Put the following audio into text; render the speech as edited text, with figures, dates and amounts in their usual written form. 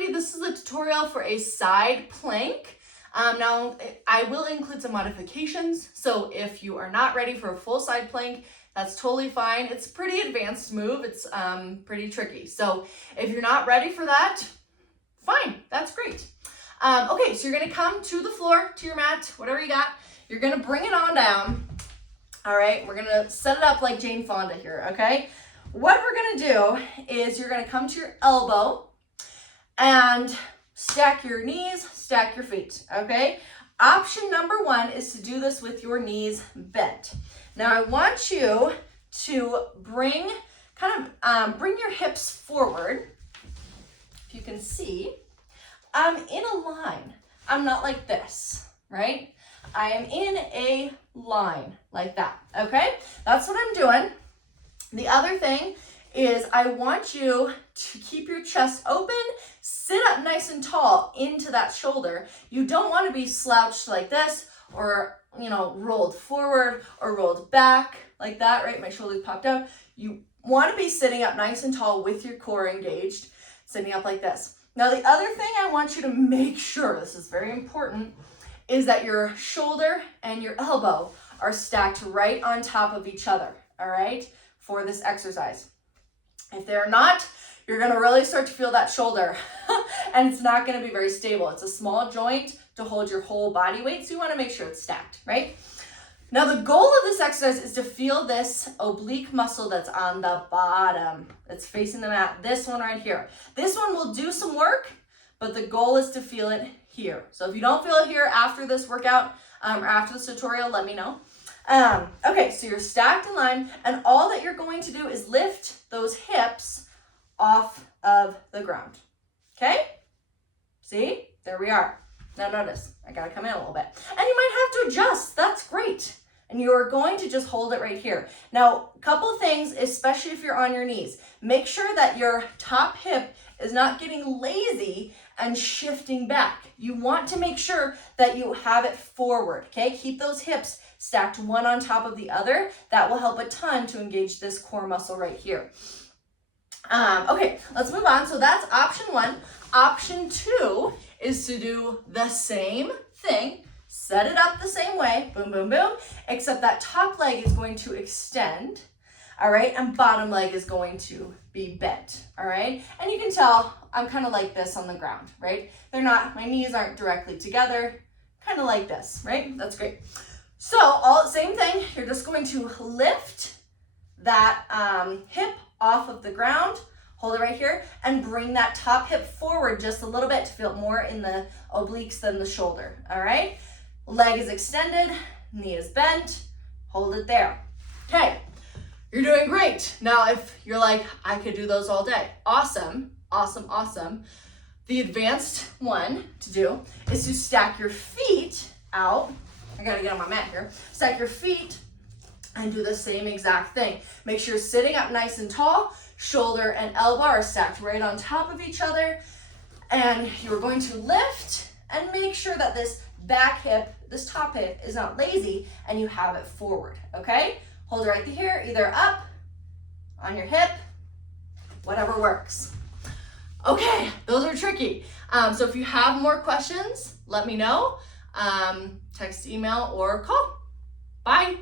everybody, this is a tutorial for a side plank. Now, I will include some modifications, so if you are not ready for a full side plank, that's totally fine. It's a pretty advanced move. It's pretty tricky. So if you're not ready for that, fine, that's great. Okay, so you're gonna come to the floor, to your mat, whatever you got. You're gonna bring it on down. All right, we're gonna set it up like Jane Fonda here, okay? What we're gonna do is you're gonna come to your elbow and stack your knees, stack your feet, okay? Option number one is to do this with your knees bent. Now I want you to bring your hips forward. If you can see, I'm in a line. I'm not like this, right? I am in a line like that, okay? That's what I'm doing. The other thing is I want you to keep your chest open, sit up nice and tall into that shoulder. You don't want to be slouched like this or, rolled forward or rolled back like that, right? My shoulders popped out. You want to be sitting up nice and tall with your core engaged, sitting up like this. Now, the other thing I want you to make sure, this is very important, is that your shoulder and your elbow are stacked right on top of each other, all right, for this exercise. If they're not, you're gonna really start to feel that shoulder and it's not gonna be very stable. It's a small joint to hold your whole body weight, so you wanna make sure it's stacked, right? Now the goal of this exercise is to feel this oblique muscle that's on the bottom. It's facing the mat, this one right here. This one will do some work, but the goal is to feel it here. So if you don't feel it here after this workout, or after this tutorial, let me know. Okay, so you're stacked in line, and all that you're going to do is lift those hips off of the ground, okay? See, there we are. Now notice, I gotta come in a little bit. And you might have to adjust, that's great. And you're going to just hold it right here. Now, a couple things, especially if you're on your knees. Make sure that your top hip is not getting lazy and shifting back. You want to make sure that you have it forward, okay? Keep those hips stacked one on top of the other. That will help a ton to engage this core muscle right here. Okay, let's move on. So that's option one. Option two is to do the same thing. Set it up the same way, boom, boom, boom, except that top leg is going to extend, all right, and bottom leg is going to be bent, all right? And you can tell I'm kind of like this on the ground, right? My knees aren't directly together, kind of like this, right? That's great. So same thing, you're just going to lift that hip off of the ground, hold it right here, and bring that top hip forward just a little bit to feel more in the obliques than the shoulder, all right? Leg is extended, knee is bent, hold it there. Okay, you're doing great. Now, if you're like, I could do those all day, awesome, awesome, awesome. The advanced one to do is to stack your feet out. I gotta get on my mat here. Stack your feet and do the same exact thing. Make sure you're sitting up nice and tall, shoulder and elbow are stacked right on top of each other, and you're going to lift and make sure that this back hip, this top hip is not lazy and you have it forward, okay? Hold it right here, either up, on your hip, whatever works. Okay, those are tricky. So if you have more questions, let me know. Text, email, or call. Bye.